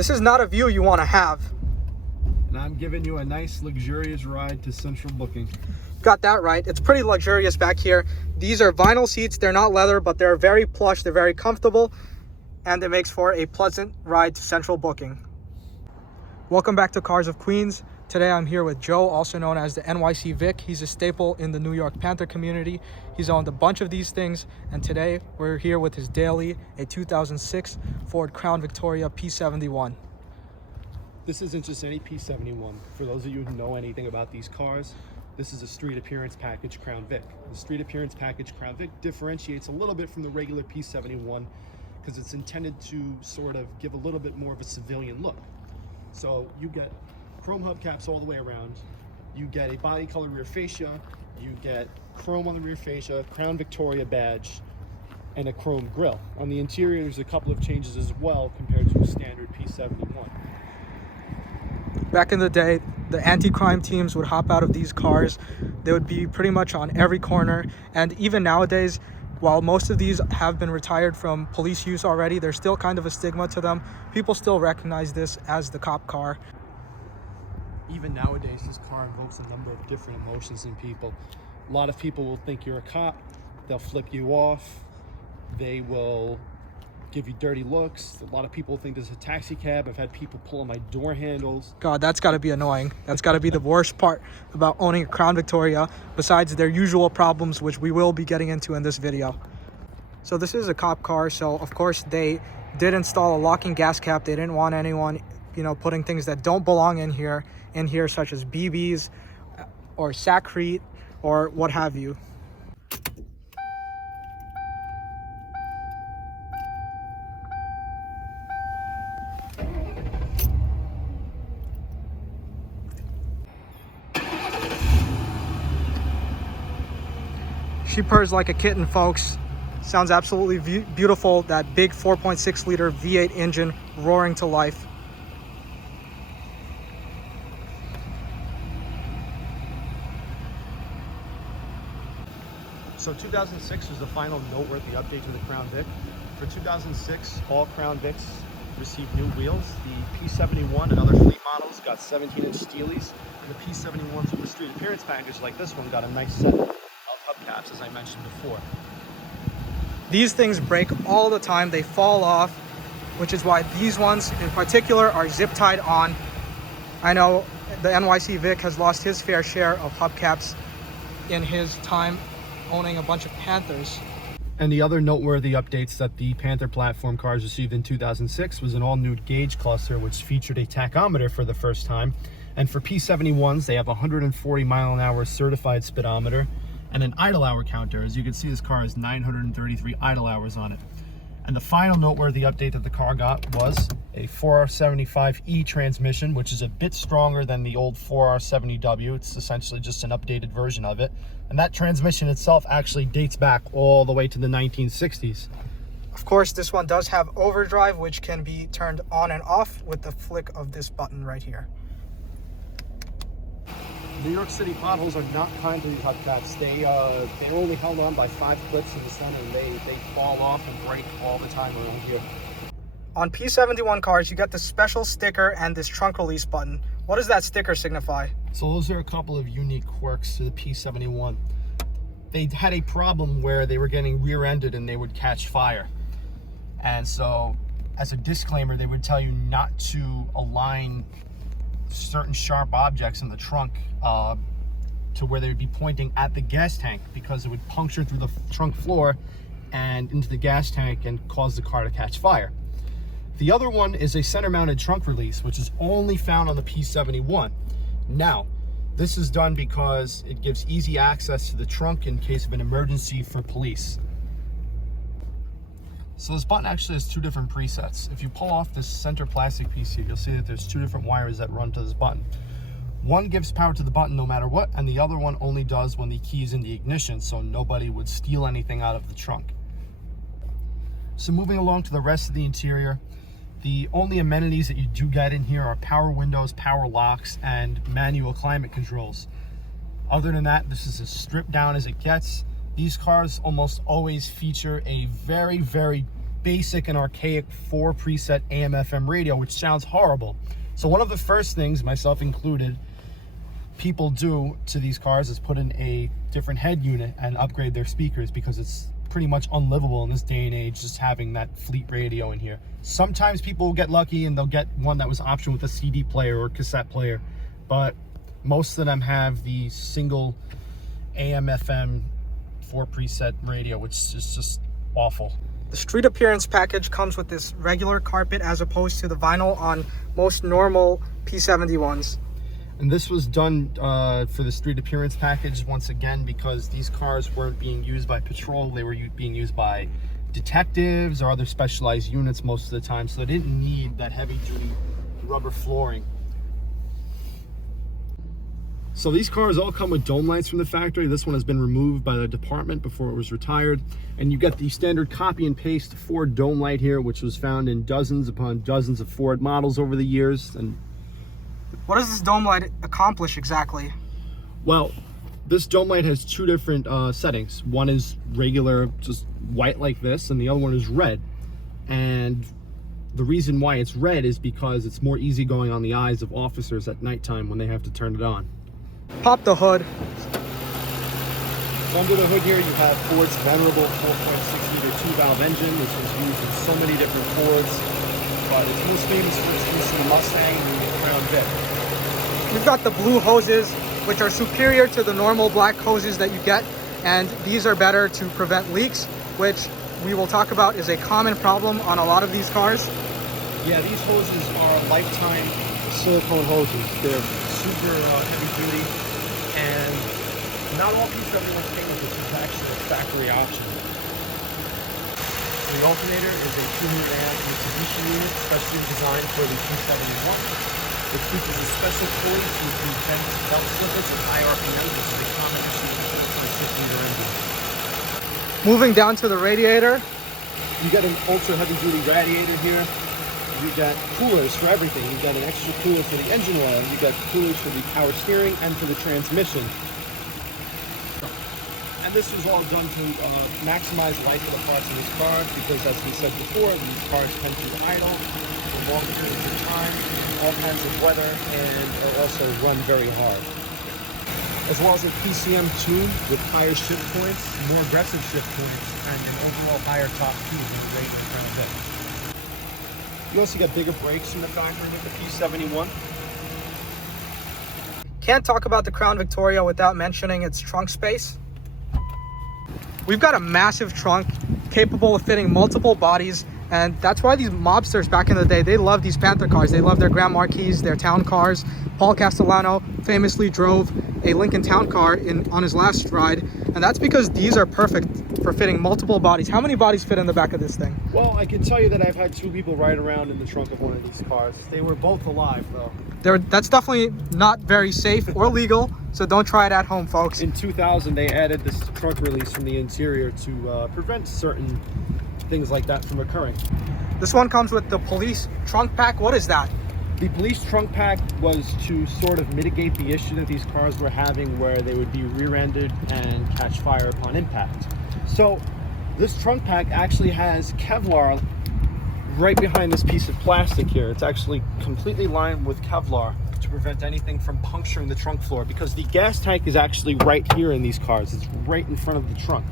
This is not a view you want to have. And I'm giving you a nice luxurious ride to Central Booking. Got that right. It's pretty luxurious back here. These are vinyl seats. They're not leather, but they're very plush. They're very comfortable, and it makes for a pleasant ride to Central Booking. Welcome back to Cars of Queens. Today I'm here with Joe, also known as the NYC Vic. He's a staple in the New York Panther community. He's owned a bunch of these things, and today we're here with his daily, a 2006 Ford Crown Victoria P71. This isn't just any P71. For those of you who know anything about these cars, this is a street appearance package Crown Vic. The street appearance package Crown Vic differentiates a little bit from the regular P71 because it's intended to sort of give a little bit more of a civilian look. So you get chrome hubcaps all the way around, you get a body color rear fascia, you get chrome on the rear fascia, Crown Victoria badge, and a chrome grille. On the interior, there's a couple of changes as well compared to a standard P71. Back in the day, the anti-crime teams would hop out of these cars. They would be pretty much on every corner. And even nowadays, while most of these have been retired from police use already, there's still kind of a stigma to them. People still recognize this as the cop car. Even nowadays, this car invokes a number of different emotions in people. A lot of people will think you're a cop. They'll flip you off. They will give you dirty looks. A lot of people think this is a taxi cab. I've had people pull on my door handles. God, that's got to be annoying. That's got to be the worst part about owning a Crown Victoria, besides their usual problems, which we will be getting into in this video. So this is a cop car, so of course they did install a locking gas cap. They didn't want anyone, putting things that don't belong in here, such as BBs or Sacrete or what have you. She purrs like a kitten, folks. Sounds absolutely beautiful. That big 4.6 liter V8 engine roaring to life. So 2006 was the final noteworthy update to the Crown Vic. For 2006, all Crown Vics received new wheels. The P71 and other fleet models got 17-inch Steelies. And the P71s with the street appearance package like this one got a nice set of hubcaps, as I mentioned before. These things break all the time. They fall off, which is why these ones in particular are zip tied on. I know the NYC Vic has lost his fair share of hubcaps in his time owning a bunch of Panthers. And the other noteworthy updates that the Panther platform cars received in 2006 was an all-new gauge cluster, which featured a tachometer for the first time. And for P71s, they have a 140 mile an hour certified speedometer and an idle hour counter. As you can see, this car has 933 idle hours on it. And the final noteworthy update that the car got was a 4R75E transmission, which is a bit stronger than the old 4R70W. It's essentially just an updated version of it. And that transmission itself actually dates back all the way to the 1960s. Of course, this one does have overdrive, which can be turned on and off with the flick of this button right here. New York City potholes are not kind to these hubcaps. They're only held on by 5 clips in the sun, and they fall off and break all the time around here. On P71 cars, you get this special sticker and this trunk release button. What does that sticker signify? So those are a couple of unique quirks to the P71. They had a problem where they were getting rear-ended and they would catch fire. And so, as a disclaimer, they would tell you not to align certain sharp objects in the trunk to where they would be pointing at the gas tank, because it would puncture through the trunk floor and into the gas tank and cause the car to catch fire. The other one is a center mounted trunk release, which is only found on the P71. Now, this is done because it gives easy access to the trunk in case of an emergency for police. So this button actually has 2 different presets. If you pull off this center plastic piece here, you'll see that there's 2 different wires that run to this button. One gives power to the button no matter what, and the other one only does when the key is in the ignition, so nobody would steal anything out of the trunk. So moving along to the rest of the interior, the only amenities that you do get in here are power windows, power locks, and manual climate controls. Other than that, this is as stripped down as it gets. These cars almost always feature a very, very basic and archaic 4 preset AM/FM radio, which sounds horrible. So one of the first things, myself included, people do to these cars is put in a different head unit and upgrade their speakers, because it's pretty much unlivable in this day and age just having that fleet radio in here. Sometimes people will get lucky and they'll get one that was optioned with a CD player or cassette player, but most of them have the single AM/FM 4 preset radio, which is just awful. The street appearance package comes with this regular carpet as opposed to the vinyl on most normal P71s. And this was done for the street appearance package, once again, because these cars weren't being used by patrol. They were being used by detectives or other specialized units most of the time, so they didn't need that heavy-duty rubber flooring. So these cars all come with dome lights from the factory. This one has been removed by the department before it was retired. And you get the standard copy and paste Ford dome light here, which was found in dozens upon dozens of Ford models over the years. And what does this dome light accomplish exactly? well, this dome light has 2 different settings. One is regular, just white like this, and the other one is red. And the reason why it's red is because it's more easygoing on the eyes of officers at nighttime when they have to turn it on. Pop the hood. So under the hood here, you have Ford's venerable 4.6-liter 2-valve engine, which was used in so many different Fords, but it's most famous for its use in the Mustang and the Crown Vic. We've got the blue hoses, which are superior to the normal black hoses that you get, and these are better to prevent leaks, which we will talk about is a common problem on a lot of these cars. Yeah, these hoses are lifetime silicone hoses. They're super heavy duty, and not all P71 came with this. It's actually a factory option. The alternator is a 200 amp Mitsubishi unit, specially designed for the P71. It features a special pulley to prevent belt slippage and high RPMs, which is a common issue with the 4.6-liter engine. Moving down to the radiator. You got an ultra heavy duty radiator here. You got coolers for everything. You got an extra cooler for the engine oil. You got coolers for the power steering and for the transmission. And this was all done to maximize the life of the parts of this car, because as we said before, these cars tend to idle for long periods of time, all kinds of weather, and also run very hard. As well as a PCM tune with higher shift points, more aggressive shift points, and an overall higher top tune than the regular Crown Vic. You also got bigger brakes from the factory with the P71. Can't talk about the Crown Victoria without mentioning its trunk space. We've got a massive trunk capable of fitting multiple bodies, and that's why these mobsters back in the day, they loved these Panther cars. They loved their Grand Marquis, their town cars. Paul Castellano famously drove a Lincoln Town car on his last ride, and that's because these are perfect for fitting multiple bodies. How many bodies fit in the back of this thing? Well, I can tell you that I've had 2 people ride around in the trunk of one of these cars. They were both alive, though. That's definitely not very safe or legal, so don't try it at home, folks. In 2000, they added this trunk release from the interior to prevent certain things like that from occurring. This one comes with the police trunk pack. What is that? The police trunk pack was to sort of mitigate the issue that these cars were having where they would be rear-ended and catch fire upon impact. So this trunk pack actually has Kevlar right behind this piece of plastic here. It's actually completely lined with Kevlar to prevent anything from puncturing the trunk floor, because the gas tank is actually right here in these cars. It's right in front of the trunk.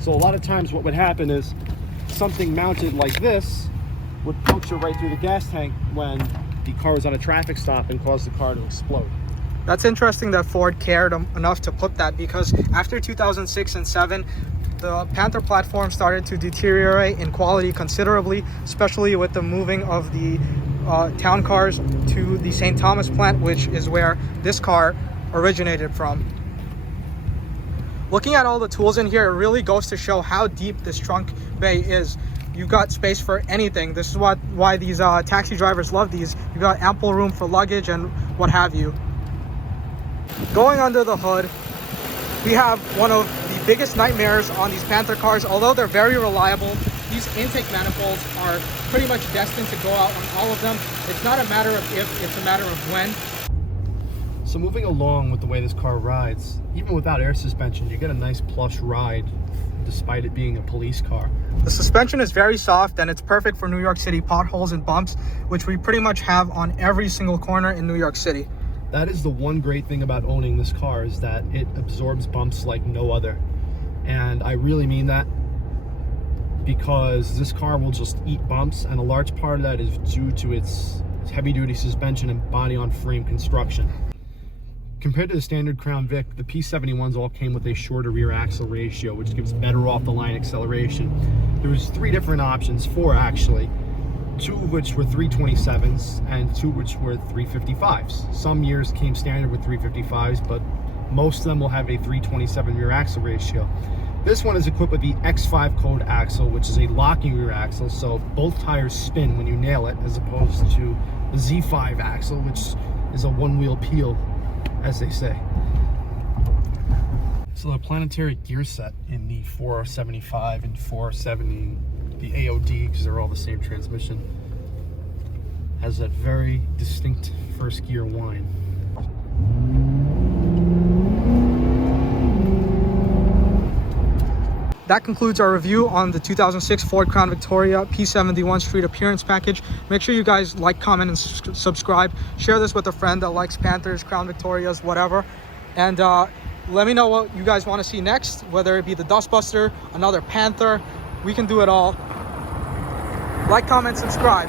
So a lot of times what would happen is something mounted like this would puncture right through the gas tank when the car was on a traffic stop and caused the car to explode. That's interesting that Ford cared enough to put that, because after 2006 and 7, the Panther platform started to deteriorate in quality considerably, especially with the moving of the town cars to the St. Thomas plant, which is where this car originated from. Looking at all the tools in here, it really goes to show how deep this trunk bay is. You've got space for anything. This is why these taxi drivers love these. You've got ample room for luggage and what have you. Going under the hood, we have one of the biggest nightmares on these Panther cars. Although they're very reliable, these intake manifolds are pretty much destined to go out on all of them. It's not a matter of if, it's a matter of when. So moving along with the way this car rides, even without air suspension, you get a nice plush ride despite it being a police car. The suspension is very soft and it's perfect for New York City potholes and bumps, which we pretty much have on every single corner in New York City. That is the one great thing about owning this car, is that it absorbs bumps like no other. And I really mean that, because this car will just eat bumps, and a large part of that is due to its heavy-duty suspension and body-on-frame construction. Compared to the standard Crown Vic, the P71s all came with a shorter rear axle ratio, which gives better off-the-line acceleration. There was 3 different options, 4 actually, 2 of which were 327s and 2 which were 355s. Some years came standard with 355s, but most of them will have a 327 rear axle ratio. This one is equipped with the X5 code axle, which is a locking rear axle, so both tires spin when you nail it, as opposed to the Z5 axle, which is a one-wheel peel, as they say. So the planetary gear set in the 475 and 470, the AOD, because they're all the same transmission, has that very distinct first gear whine. That concludes our review on the 2006 Ford Crown Victoria P71 Street Appearance Package. Make sure you guys like, comment, and subscribe. Share this with a friend that likes Panthers, Crown Victorias, whatever. And let me know what you guys want to see next, whether it be the Dustbuster, another Panther. We can do it all. Like, comment, subscribe.